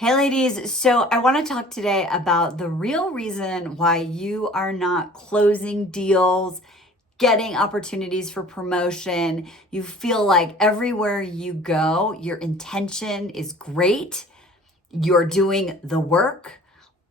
Hey ladies, so I want to talk today about the real reason why you are not closing deals, getting opportunities for promotion. You feel like everywhere you go, your intention is great. You're doing the work,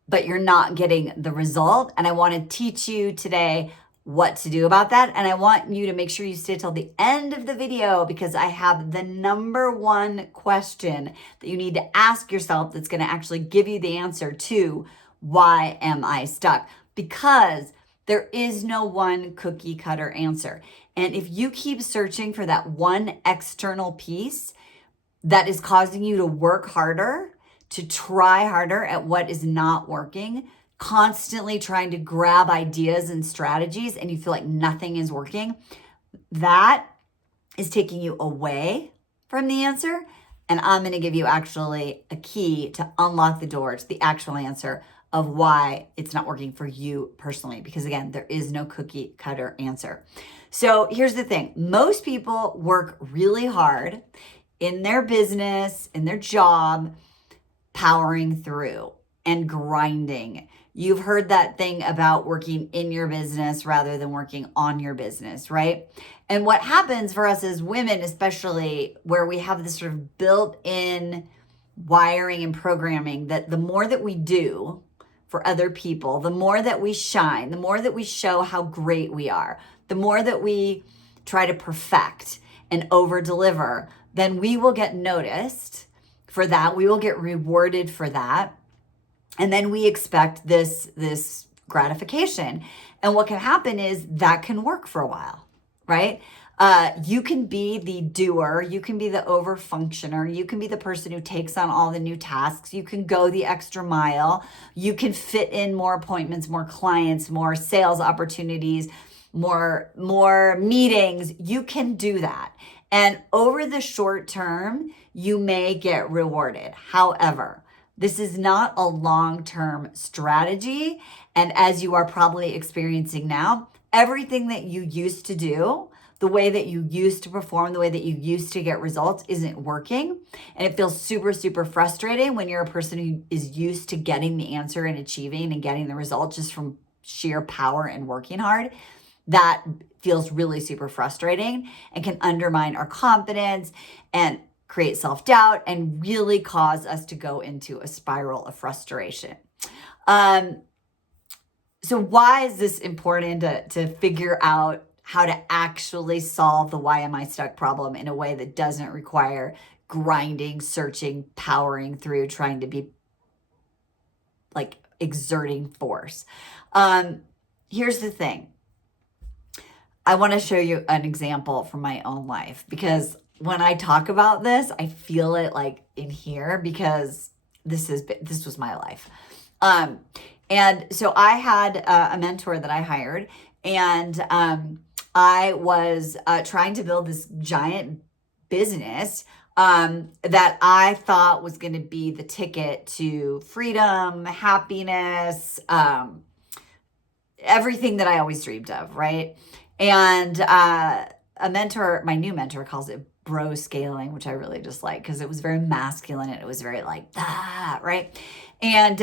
but you're not getting the result. And I want to teach you today what to do about that. And I want you to make sure you stay till the end of the video because I have the number one question that you need to ask yourself that's going to actually give you the answer to why am I stuck? Because there is no one cookie cutter answer. And if you keep searching for that one external piece that is causing you to work harder, to try harder at what is not working, constantly trying to grab ideas and strategies, and you feel like nothing is working, that is taking you away from the answer. And I'm going to give you actually a key to unlock the door to the actual answer of why it's not working for you personally. Because again, there is no cookie cutter answer. So here's the thing. Most people work really hard in their business, in their job, powering through and grinding. You've heard that thing about working in your business rather than working on your business, right? And what happens for us as women, especially where we have this sort of built-in wiring and programming that the more that we do for other people, the more that we shine, the more that we show how great we are, the more that we try to perfect and over-deliver, then we will get noticed for that. We will get rewarded for that. And then we expect this gratification. And what can happen is that can work for a while, right? You can be the doer. You can be the over functioner. You can be the person who takes on all the new tasks. You can go the extra mile. You can fit in more appointments, more clients, more sales opportunities, more meetings. You can do that. And over the short term, you may get rewarded. However, this is not a long-term strategy. And as you are probably experiencing now, everything that you used to do, the way that you used to perform, the way that you used to get results isn't working. And it feels super, super frustrating when you're a person who is used to getting the answer and achieving and getting the results just from sheer power and working hard. That feels really super frustrating and can undermine our confidence and create self-doubt and really cause us to go into a spiral of frustration. So why is this important to figure out how to actually solve the why am I stuck problem in a way that doesn't require grinding, searching, powering through, trying to be like exerting force? Here's the thing. I want to show you an example from my own life because when I talk about this, I feel it like in here because this was my life. And so I had a mentor that I hired, and I was trying to build this giant business that I thought was going to be the ticket to freedom, happiness, everything that I always dreamed of, right? And my new mentor calls it bro scaling, which I really just like because it was very masculine and it was very like that, right? And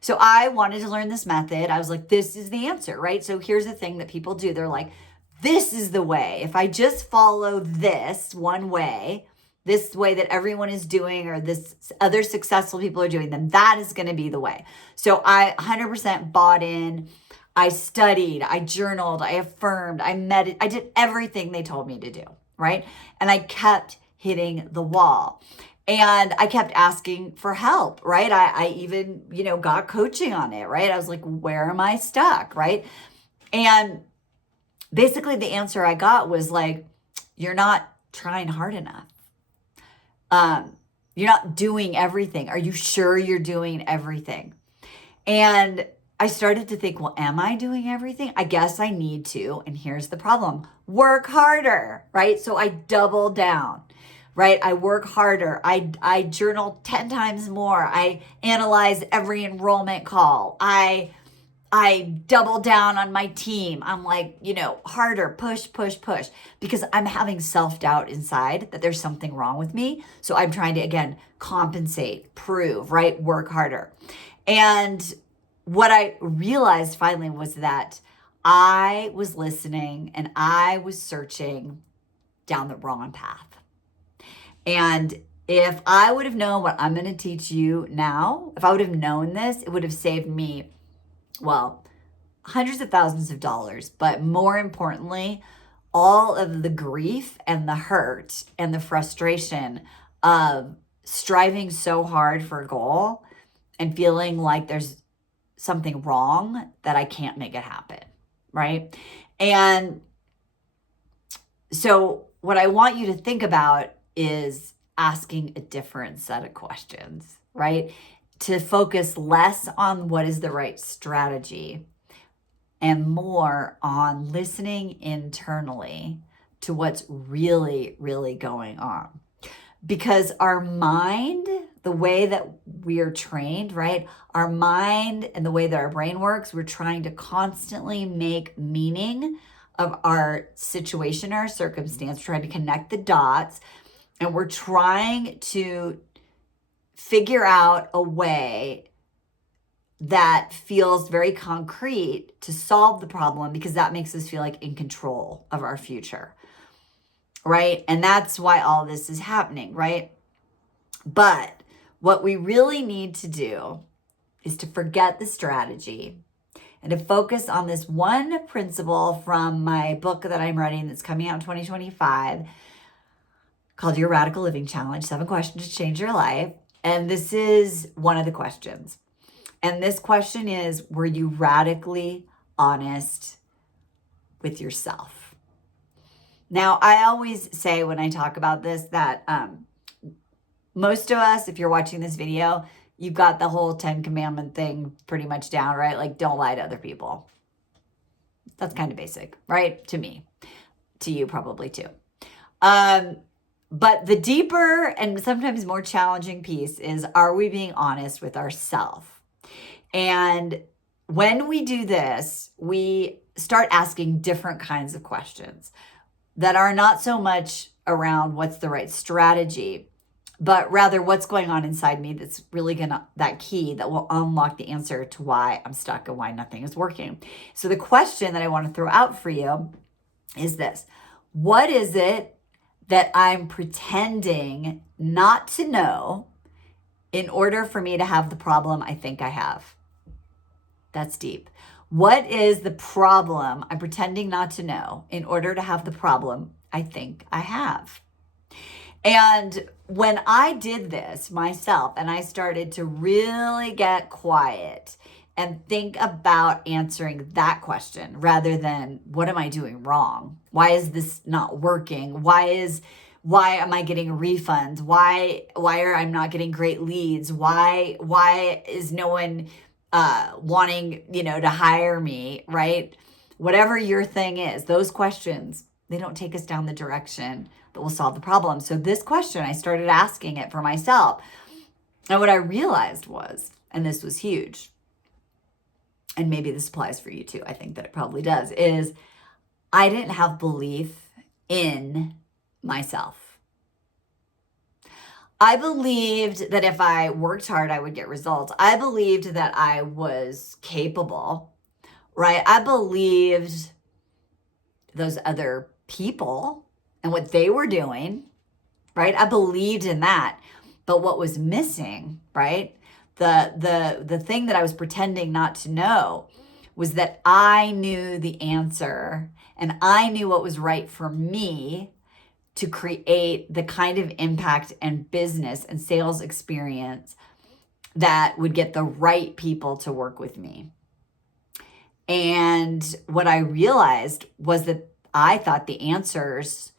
so I wanted to learn this method. I was like, this is the answer, right? So here's the thing that people do. They're like, this is the way. If I just follow this one way, this way that everyone is doing or this other successful people are doing, then that is going to be the way. So I 100% bought in. I studied, I journaled, I affirmed, I did everything they told me to do, right? And I kept hitting the wall. And I kept asking for help, right? I even, got coaching on it, right? I was like, where am I stuck, right? And basically the answer I got was like, you're not trying hard enough. You're not doing everything. Are you sure you're doing everything? And I started to think, well, am I doing everything? I guess I need to. And here's the problem. Work harder, right? So I double down, right? I work harder. I journal 10 times more. I analyze every enrollment call. I I double down on my team. I'm like, harder, push, push, push, because I'm having self-doubt inside that there's something wrong with me. So I'm trying to, again, compensate, prove, right? Work harder. And what I realized finally was that I was listening and I was searching down the wrong path. And if I would have known what I'm going to teach you now, if I would have known this, it would have saved me, well, hundreds of thousands of dollars, but more importantly, all of the grief and the hurt and the frustration of striving so hard for a goal and feeling like there's something wrong that I can't make it happen, right? And so what I want you to think about is asking a different set of questions, right? To focus less on what is the right strategy and more on listening internally to what's really, really going on. Because our mind, the way that we are trained, right? Our mind and the way that our brain works, we're trying to constantly make meaning of our situation, our circumstance, trying to connect the dots, and we're trying to figure out a way that feels very concrete to solve the problem, because that makes us feel like in control of our future, right? And that's why all this is happening, right? But what we really need to do is to forget the strategy and to focus on this one principle from my book that I'm writing that's coming out in 2025 called Your Radical Living Challenge, 7 Questions to Change Your Life. And this is one of the questions. And this question is, were you radically honest with yourself? Now, I always say when I talk about this that most of us, if you're watching this video, you've got the whole 10 commandment thing pretty much down, right? Like, don't lie to other people. That's kind of basic, right? To me, to you probably too. But the deeper and sometimes more challenging piece is, are we being honest with ourselves? And when we do this, we start asking different kinds of questions that are not so much around what's the right strategy, but rather what's going on inside me that's really that key that will unlock the answer to why I'm stuck and why nothing is working. So the question that I want to throw out for you is this: what is it that I'm pretending not to know in order for me to have the problem I think I have? That's deep. What is the problem I'm pretending not to know in order to have the problem I think I have? And when I did this myself and I started to really get quiet and think about answering that question rather than what am I doing wrong? Why is this not working? Why am I getting refunds? Why are I not getting great leads? Why is no one wanting, to hire me, right? Whatever your thing is, those questions, they don't take us down the direction that will solve the problem. So this question, I started asking it for myself. And what I realized was, and this was huge, and maybe this applies for you too, I think that it probably does, is I didn't have belief in myself. I believed that if I worked hard, I would get results. I believed that I was capable, right? I believed those other people and what they were doing, right? I believed in that. But what was missing, right? The thing that I was pretending not to know was that I knew the answer and I knew what was right for me to create the kind of impact and business and sales experience that would get the right people to work with me. And what I realized was that I thought the answers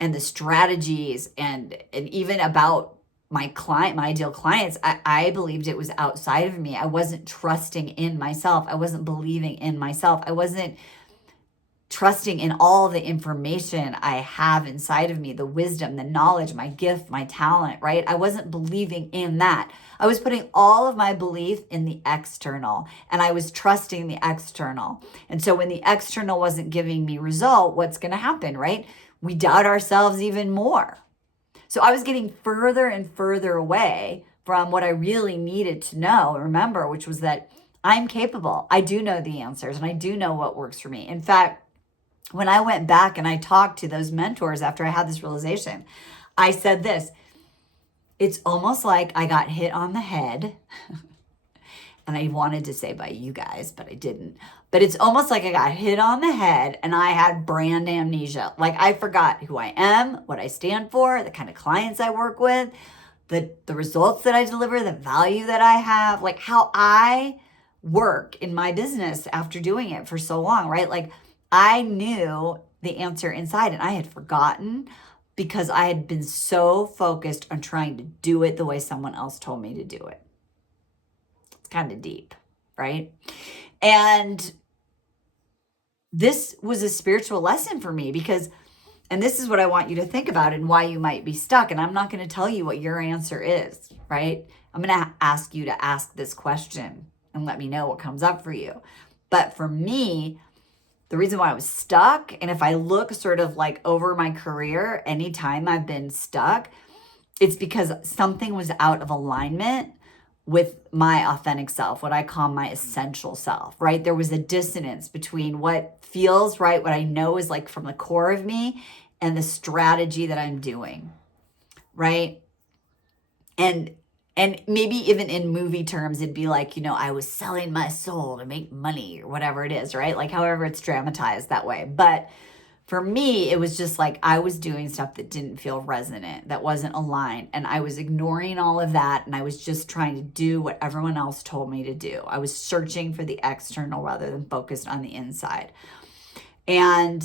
and the strategies and even about my ideal clients, I believed it was outside of me. I wasn't trusting in myself. I wasn't believing in myself. I wasn't trusting in all the information I have inside of me, the wisdom, the knowledge, my gift, my talent, right? I wasn't believing in that. I was putting all of my belief in the external, and I was trusting the external. And so when the external wasn't giving me result, what's going to happen, right? We doubt ourselves even more. So I was getting further and further away from what I really needed to know, remember, which was that I'm capable. I do know the answers, and I do know what works for me. In fact, when I went back and I talked to those mentors after I had this realization, I said this: it's almost like I got hit on the head. And I wanted to say by you guys, but I didn't. But it's almost like I got hit on the head and I had brand amnesia. Like I forgot who I am, what I stand for, the kind of clients I work with, the results that I deliver, the value that I have, like how I work in my business after doing it for so long, right? Like I knew the answer inside and I had forgotten because I had been so focused on trying to do it the way someone else told me to do it. It's kind of deep, right? And this was a spiritual lesson for me because, and this is what I want you to think about and why you might be stuck. And I'm not going to tell you what your answer is, right? I'm going to ask you to ask this question and let me know what comes up for you. But for me, the reason why I was stuck, and if I look sort of like over my career, anytime I've been stuck, it's because something was out of alignment with my authentic self, what I call my essential self, right? There was a dissonance between what feels right, what I know is like from the core of me, and the strategy that I'm doing, right? And maybe even in movie terms, it'd be like, I was selling my soul to make money or whatever it is, right? Like however it's dramatized that way. But for me, it was just like I was doing stuff that didn't feel resonant, that wasn't aligned. And I was ignoring all of that. And I was just trying to do what everyone else told me to do. I was searching for the external rather than focused on the inside. And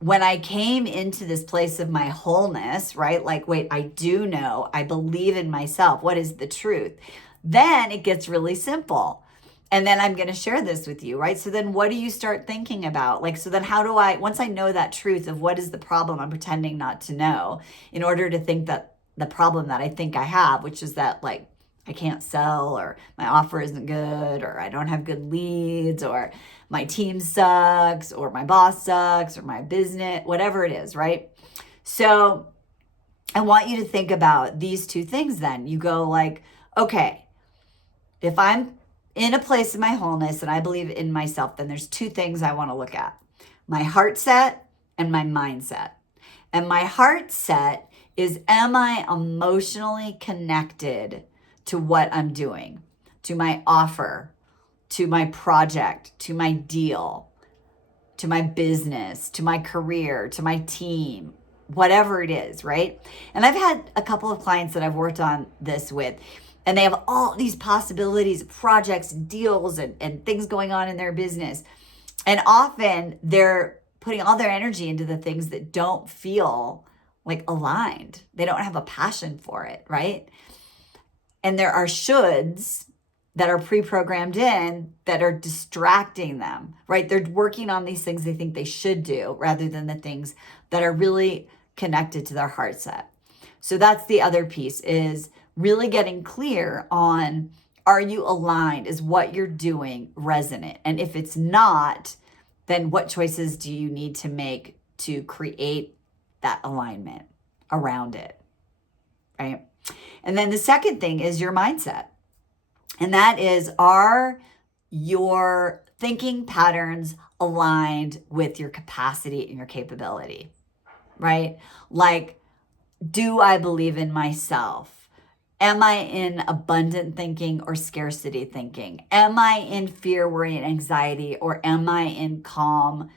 when I came into this place of my wholeness, right? Like, wait, I do know, I believe in myself. What is the truth? Then it gets really simple. And then I'm going to share this with you, right? So then what do you start thinking about? Like, so then how do once I know that truth of what is the problem I'm pretending not to know, in order to think that the problem that I think I have, which is that like, I can't sell, or my offer isn't good, or I don't have good leads, or my team sucks, or my boss sucks, or my business, whatever it is, right? So I want you to think about these two things then. You go like, okay, if I'm in a place of my wholeness and I believe in myself, then there's two things I want to look at: my heart set and my mindset. And my heart set is, am I emotionally connected to what I'm doing, to my offer, to my project, to my deal, to my business, to my career, to my team, whatever it is, right? And I've had a couple of clients that I've worked on this with, and they have all these possibilities, projects, deals, and things going on in their business. And often they're putting all their energy into the things that don't feel like aligned. They don't have a passion for it, right? And there are shoulds that are pre-programmed in that are distracting them, right? They're working on these things they think they should do rather than the things that are really connected to their heart set. So that's the other piece, is really getting clear on, are you aligned? Is what you're doing resonant? And if it's not, then what choices do you need to make to create that alignment around it, right? And then the second thing is your mindset. And that is, are your thinking patterns aligned with your capacity and your capability, right? Like, do I believe in myself? Am I in abundant thinking or scarcity thinking? Am I in fear, worry, and anxiety? Or am I in calm,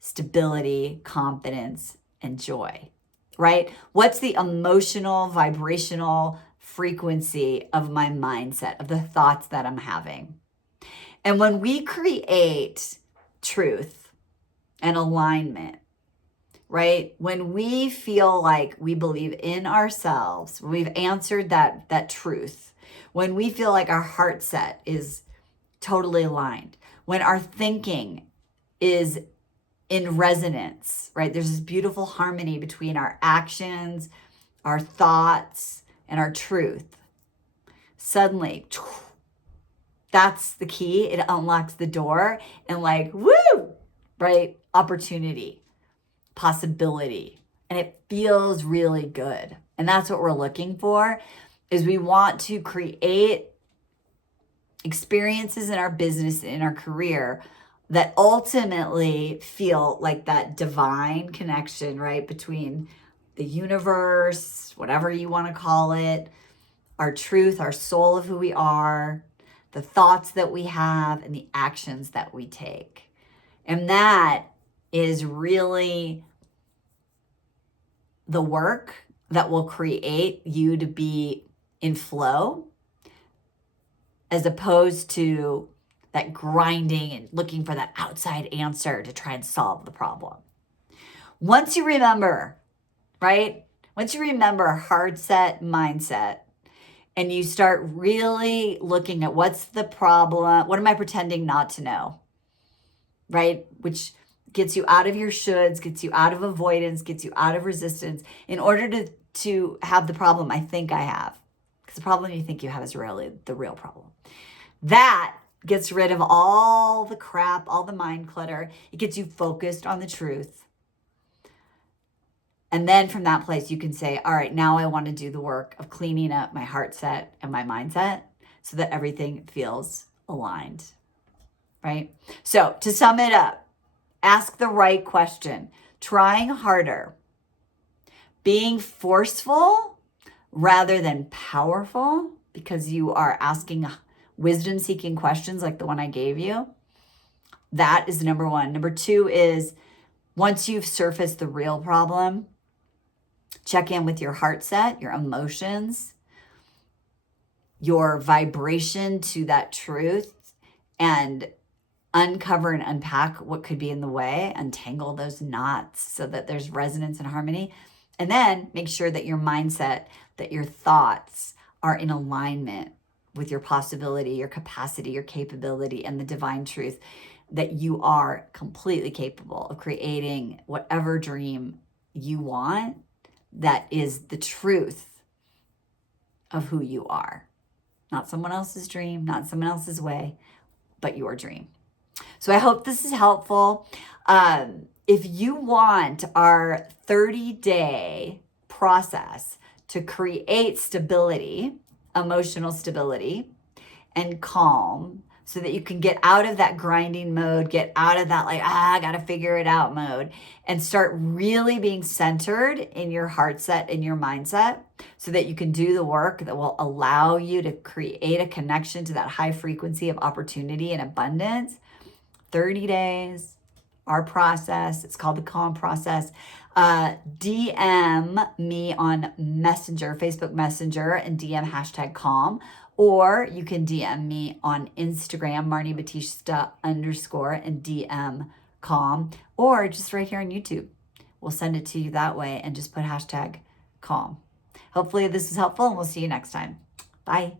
stability, confidence, and joy, right? What's the emotional, vibrational frequency of my mindset, of the thoughts that I'm having? And when we create truth and alignment, right? When we feel like we believe in ourselves, when we've answered that truth, when we feel like our heart set is totally aligned, when our thinking is in resonance, right? There's this beautiful harmony between our actions, our thoughts, and our truth. Suddenly, that's the key. It unlocks the door and like, woo, right? Opportunity, possibility. And it feels really good. And that's what we're looking for, is we want to create experiences in our business, in our career, that ultimately feel like that divine connection, right? Between the universe, whatever you want to call it, our truth, our soul of who we are, the thoughts that we have, and the actions that we take. And that is really the work that will create you to be in flow, as opposed to that grinding and looking for that outside answer to try and solve the problem. Once you remember, right? Once you remember heart set, mindset, and you start really looking at what's the problem, what am I pretending not to know, right? Which gets you out of your shoulds, gets you out of avoidance, gets you out of resistance, in order to have the problem I think I have. Because the problem you think you have is really the real problem. That gets rid of all the crap, all the mind clutter. It gets you focused on the truth. And then from that place, you can say, all right, now I want to do the work of cleaning up my heart set and my mindset so that everything feels aligned, right? So to sum it up, ask the right question, trying harder, being forceful rather than powerful, because you are asking wisdom-seeking questions like the one I gave you. That is number one. Number two is, once you've surfaced the real problem, check in with your heart set, your emotions, your vibration to that truth, and uncover and unpack what could be in the way, untangle those knots so that there's resonance and harmony. And then make sure that your mindset, that your thoughts are in alignment with your possibility, your capacity, your capability, and the divine truth, that you are completely capable of creating whatever dream you want that is the truth of who you are. Not someone else's dream, not someone else's way, but your dream. So I hope this is helpful. If you want our 30-day process to create stability, emotional stability, and calm, so that you can get out of that grinding mode, get out of that like, I got to figure it out mode, and start really being centered in your heart set and your mindset, so that you can do the work that will allow you to create a connection to that high frequency of opportunity and abundance. 30 days, our process. It's called the Calm Process. DM me on Messenger, Facebook Messenger, and DM #Calm. Or you can DM me on Instagram, Marni Battista _ and DM Calm. Or just right here on YouTube. We'll send it to you that way and just put #Calm. Hopefully this is helpful, and we'll see you next time. Bye.